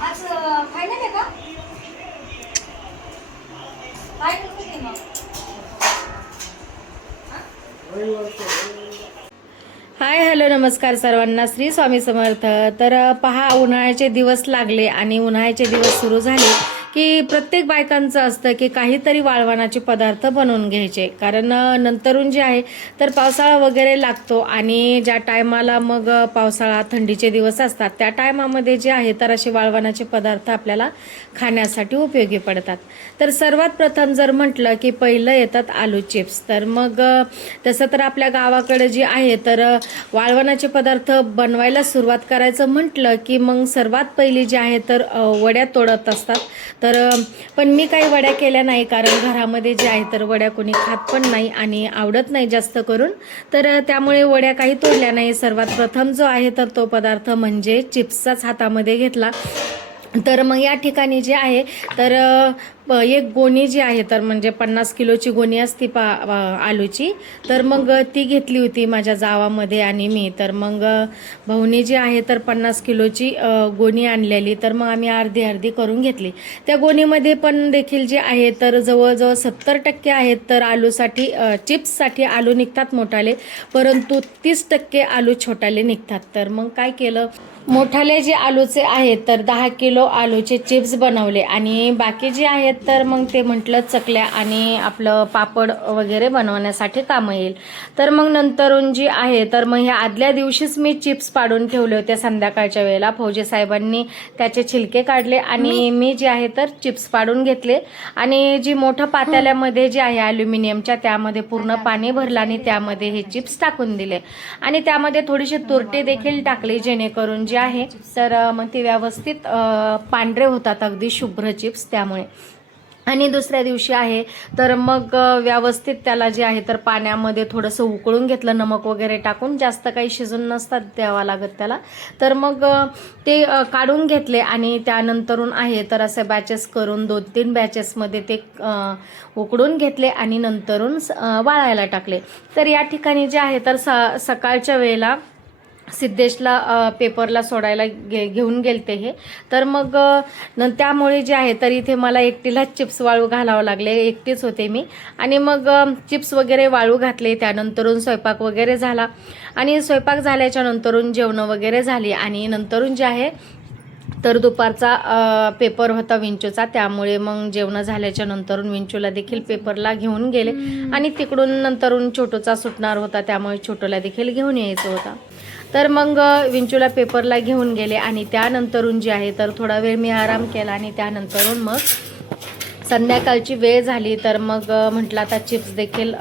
आज फायनल आहे का? फायनल किती मग? हाय हॅलो नमस्कार सर्वांना, श्री स्वामी समर्थ. तर पहा, उन्हाळ्याचे दिवस लागले आणि उन्हाळ्याचे दिवस सुरू झाले की प्रत्येक बायकांचं असतं की काहीतरी वाळवणाचे पदार्थ बनवून घ्यायचे. कारण नंतरून जे आहे तर पावसाळा वगैरे लागतो आणि ज्या टायमाला मग पावसाळा थंडीचे दिवस असतात त्या टायमामध्ये जे आहे तर असे वाळवणाचे पदार्थ आपल्याला खाण्यासाठी उपयोगी पडतात. तर सर्वात प्रथम जर म्हटलं की पहिलं येतात आलू चिप्स. तर मग तसं तर आपल्या गावाकडे जे आहे तर वाळवणाचे पदार्थ बनवायला सुरुवात करायचं म्हटलं की मग सर्वात पहिली जी आहे तर वड्या तोडत असतात. तर पण मी काही वड्या केल्या नाही, कारण घरामध्ये जे आहे तर वड्या कोणी खात पण नाही आणि आवडत नाही जास्त करून. तर त्यामुळे वड्या काही तोडल्या नाही. सर्वात प्रथम जो आहे तर तो पदार्थ म्हणजे चिप्सचाच हातामध्ये घेतला. तर मग या ठिकाणी जे आहे तर एक गोणी जी आहे तर म्हणजे 50 किलोची गोणी असती आलूची. तर मग ती घेतली होती माझ्या जावामध्ये आणि मी. तर मग भाऊनी जी आहे तर 50 किलोची गोणी आणलेली. तर मग आम्ही अर्धी अर्धी करून घेतली. त्या गोणीमध्ये पण देखील जे आहे तर जवळजवळ 70% आहेत तर आलूसाठी चिप्ससाठी आलू निघतात मोठाले, परंतु 30% आलू छोटाले निघतात. तर मग काय केलं, मोठाले जे आलूचे आहेत तर 10 किलो आलूचे चिप्स बनवले आणि बाकी जे आहेत तर मग ते म्हटलं चकल्या आणि आपलं पापड वगैरे बनवण्यासाठी कामं येईल. तर मग नंतरून जी आहे तर मग ह्या आदल्या दिवशीच मी चिप्स पाडून ठेवले होते. संध्याकाळच्या वेळेला फौजी साहेबांनी त्याचे छिलके काढले आणि मी जे आहे तर चिप्स पाडून घेतले. आणि जी मोठं पातेल्यामध्ये जे आहे ॲल्युमिनियमच्या, त्यामध्ये पूर्ण पाणी भरलं आणि त्यामध्ये हे चिप्स टाकून दिले आणि त्यामध्ये थोडीशी तुरटी देखील टाकली, जेणेकरून जे आहे तर मग ते व्यवस्थित पांढरे होतात, अगदी शुभ्र चिप्स त्यामुळे. आणि दुसऱ्या दिवशी आहे तर मग व्यवस्थित त्याला जे आहे तर पाण्यामध्ये थोडंसं उकळून घेतलं, नमक वगैरे टाकून. जास्त काही शिजून नसतात द्यावा लागत त्याला. तर मग ते काढून घेतले आणि त्यानंतरून आहे तर असे बॅचेस करून 2-3 बॅचेसमध्ये ते उकडून घेतले आणि नंतरून वाळायला टाकले. तर या ठिकाणी जे आहे तर सकाळच्या वेळेला सिद्धेशला पेपरला सोडायला घेऊन गेलते हे. तर मग त्यामुळे जे आहे तर इथे मला एकटीलाच चिप्स वाळू घालावं लागले, एकटीच होते मी. आणि मग चिप्स वगैरे वाळू घातले. त्यानंतरून स्वयंपाक वगैरे झाला आणि स्वयंपाक झाल्याच्या नंतरून जेवणं वगैरे झाली आणि नंतरून जे आहे तर दुपारचा पेपर होता विंचूचा, त्यामुळे मग जेवण झाल्याच्या नंतरून विंचूला देखील पेपरला घेऊन गेले आणि तिकडून नंतरून छोटूचा सुटणार होता, त्यामुळे छोटूला देखील घेऊन यायचं होता. तर मग विंचूला पेपरला घेऊन गेले आणि त्यानंतरून जे आहे तर थोडा वेळ मी आराम केला आणि त्यानंतरून मग संध्याकाळची वेळ झाली. तर मग म्हटलं आता चिप्स देखील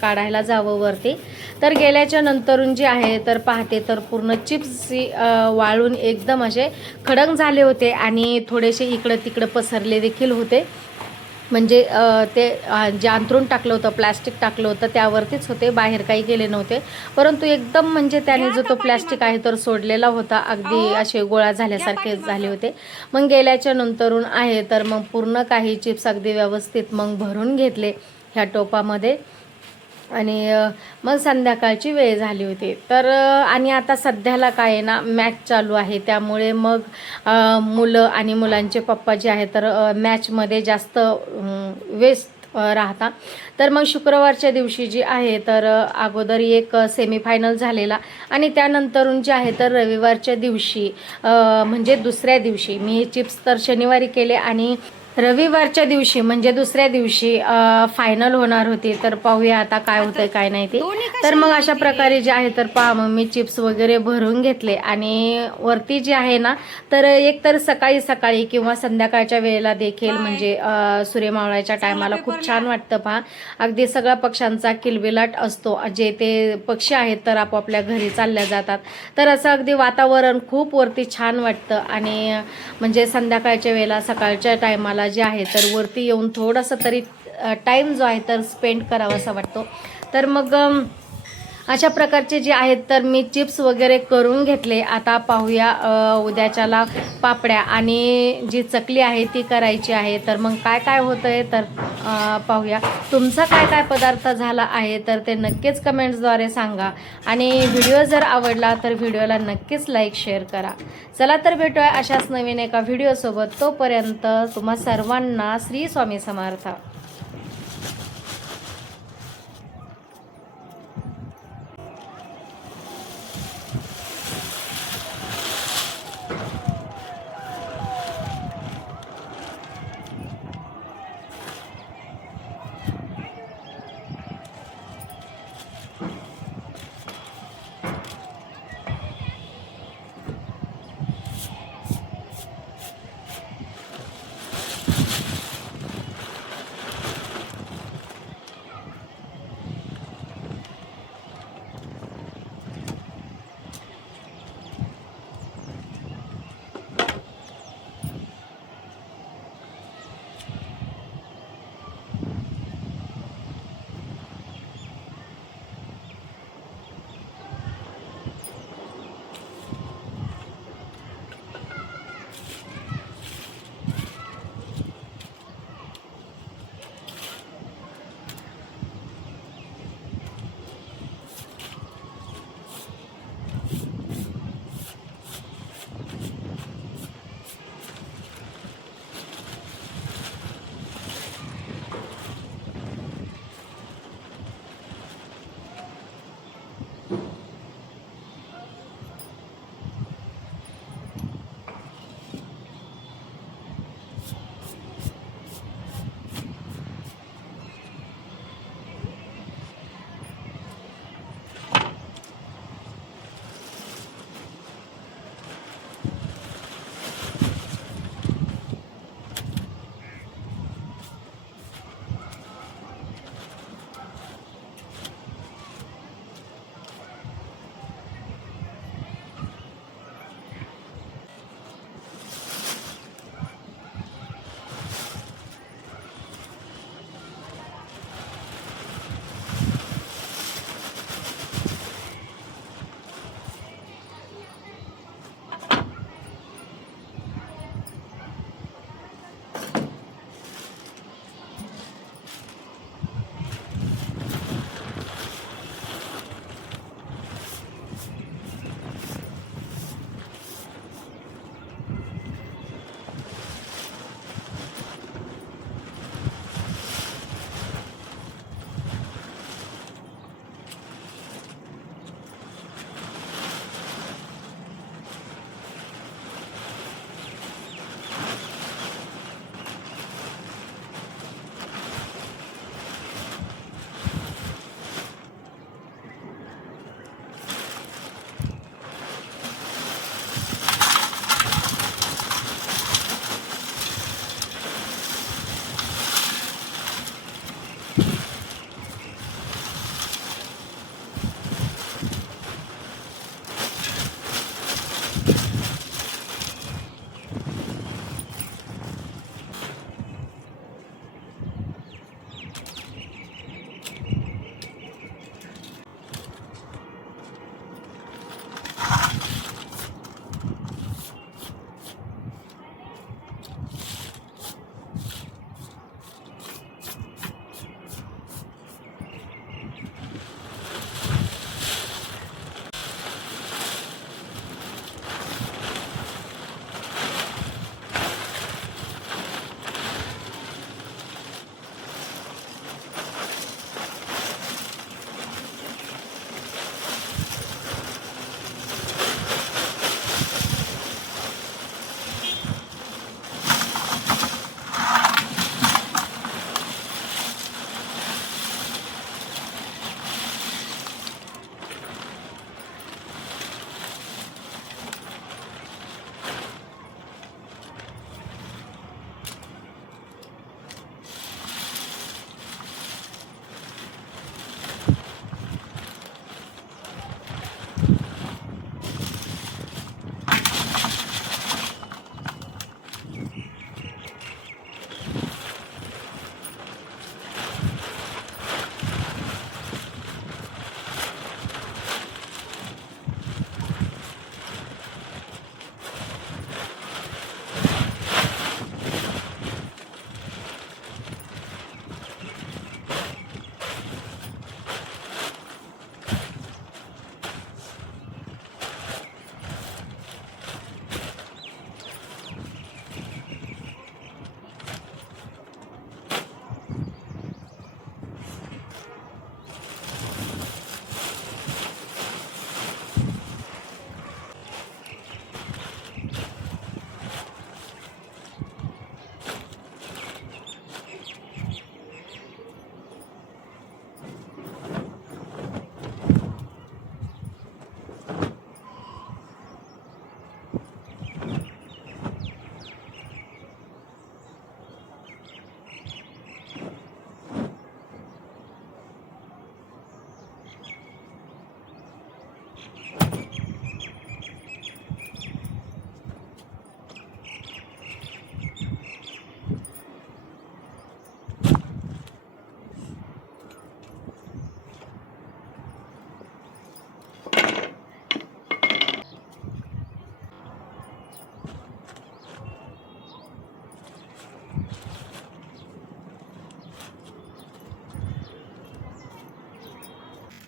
काढायला जावं वरती. तर गेल्याच्या नंतरून जे आहे तर पाहते तर पूर्ण चिप्स वाळून एकदम असे खडंग झाले होते आणि थोडेसे इकडं तिकडं पसरले देखील होते. म्हणजे ते जे अंथरूण टाकलं होतं, प्लॅस्टिक टाकलं होतं त्यावरतीच होते, बाहेर काही गेले नव्हते. परंतु एकदम म्हणजे त्याने जो तो प्लॅस्टिक आहे तर सोडलेला होता, अगदी असे गोळा झाल्यासारखे झाले होते. मग गेल्याच्या नंतरून आहे तर मग पूर्ण काही चिप्स अगदी व्यवस्थित मग भरून घेतले ह्या टोपामध्ये आणि मग संध्याकाळची वेळ झाली होती. तर आणि आता सध्याला काय आहे ना, मॅच चालू आहे, त्यामुळे मग मुलं आणि मुलांचे पप्पा जे आहे तर मॅचमध्ये जास्त व्यस्त राहतात. तर मग शुक्रवारच्या दिवशी जी आहे तर अगोदर एक सेमीफायनल झालेला आणि त्यानंतरून जे आहे तर रविवारच्या दिवशी म्हणजे दुसऱ्या दिवशी मी चिप्स तर शनिवारी केले आणि रविवारच्या दिवशी म्हणजे दुसऱ्या दिवशी फायनल होणार होती. तर पाहूया आता काय होतंय काय नाही ते. तर मग अशा प्रकारे जे आहे तर पहा, मग मी चिप्स वगैरे भरून घेतले आणि वरती जे आहे ना तर एक तर सकाळी सकाळी किंवा संध्याकाळच्या वेळेला देखील म्हणजे सूर्य मावळायच्या टायमाला खूप छान वाटतं. पहा, अगदी सगळ्या पक्ष्यांचा किलबिलाट असतो, जे ते पक्षी आहेत तर आपापल्या घरी चालल्या जातात. तर असं अगदी वातावरण खूप वरती छान वाटतं आणि म्हणजे संध्याकाळच्या वेळेला सकाळच्या टायमाला जे आहे तर वरती येऊन थोडासा तरी टाईम जो आहे तर स्पेंड करावा असा वाटतो. तर मग अशा प्रकारचे जे आहेत तर मी चिप्स वगैरे करून घेतले. आता पाहूया उद्याच्याला पापड्या आणि जी चकली आहे ती करायची आहे. तर मग काय काय होतं आहे तर पाहूया. तुमचा काय काय पदार्थ झाला आहे तर ते नक्कीच कमेंट्सद्वारे सांगा. आणि व्हिडिओ जर आवडला तर व्हिडिओला नक्कीच लाईक शेअर करा. चला तर भेटूया अशाच नवीन एका व्हिडिओसोबत. तोपर्यंत तुम्हा सर्वांना श्री स्वामी समर्थ.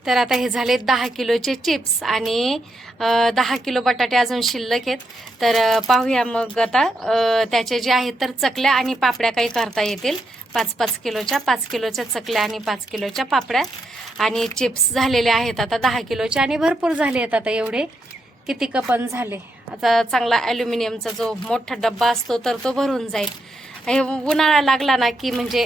तर आता हे झाले 10 किलोचे चिप्स आणि 10 किलो बटाटे अजून शिल्लक आहेत. तर पाहूया मग आता त्याचे जे आहेत तर चकल्या आणि पापड्या काही करता येतील. 5-5 किलोच्या, 5 किलोच्या चकल्या आणि 5 किलोच्या पापड्या. आणि चिप्स झालेले आहेत आता 10 किलोचे आणि भरपूर झाले आहेत. आता एवढे किती कपन झाले. आता चांगला ॲल्युमिनियमचा जो मोठा डब्बा असतो तर तो भरून जाईल. हे उन्हाळा लागला ना की म्हणजे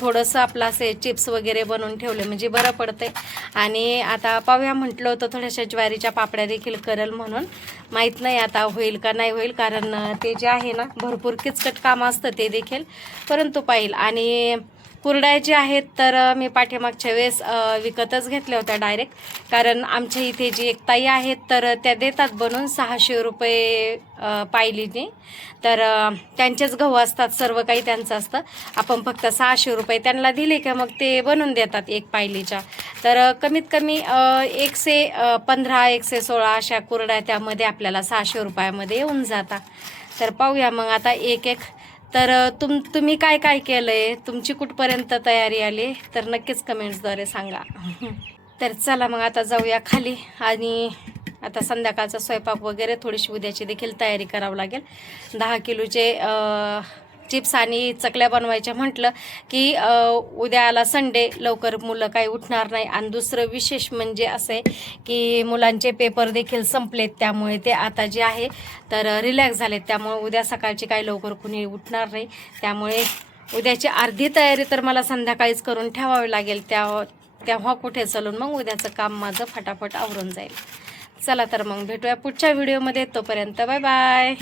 थोडंसं आपलं असे चिप्स वगैरे बनवून ठेवले म्हणजे बरं पडते. आणि आता पाहूया म्हटलं होतं थोड्याशा ज्वारीच्या पापड्या देखील करेल म्हणून. माहीत नाही आता होईल का नाही होईल, कारण ते जे आहे ना भरपूर किचकट काम असतं ते देखील, परंतु पाहिल. आणि कुरड्या जे आहेत तर मी पाठीमागच्या वेळेस विकतच घेतल्या होत्या डायरेक्ट, कारण आमच्या इथे जी एक ताई आहेत तर त्या देतात बनवून 600 रुपये पायलीने. तर त्यांचेच गहू असतात, सर्व काही त्यांचं असतं. आपण फक्त 600 रुपये त्यांना दिले का मग ते बनवून देतात एक पायलीच्या. तर कमीत कमी 115 116 अशा कुरड्या त्यामध्ये आपल्याला 600 रुपयामध्ये येऊन जातात. तर पाहूया मग आता एक एक. तर तुम्ही काय काय केलं आहे, तुमची कुठपर्यंत तयारी आली तर नक्कीच कमेंट्सद्वारे सांगा. तर चला मग आता जाऊया खाली. आणि आता संध्याकाळचा स्वयंपाक वगैरे थोडीशी उद्याची देखील तयारी करावं लागेल. 10 किलोचे चिप्स आणि चकल्या बनवायच्या म्हटलं की उद्याला संडे, लवकर मुलं काही उठणार नाही. आणि दुसरं विशेष म्हणजे असं आहे की मुलांचे पेपर देखील संपलेत, त्यामुळे ते आता जे आहे तर रिलॅक्स झालेत. त्यामुळे उद्या सकाळची काही लवकर कुणी उठणार नाही. त्यामुळे उद्याची अर्धी तयारी तर मला संध्याकाळीच करून ठेवावी लागेल. तेव्हा कुठे चलून मग उद्याचं काम माझं फटाफट आवरून जाईल. चला तर मग भेटूया पुढच्या व्हिडिओमध्ये. तोपर्यंत बाय बाय.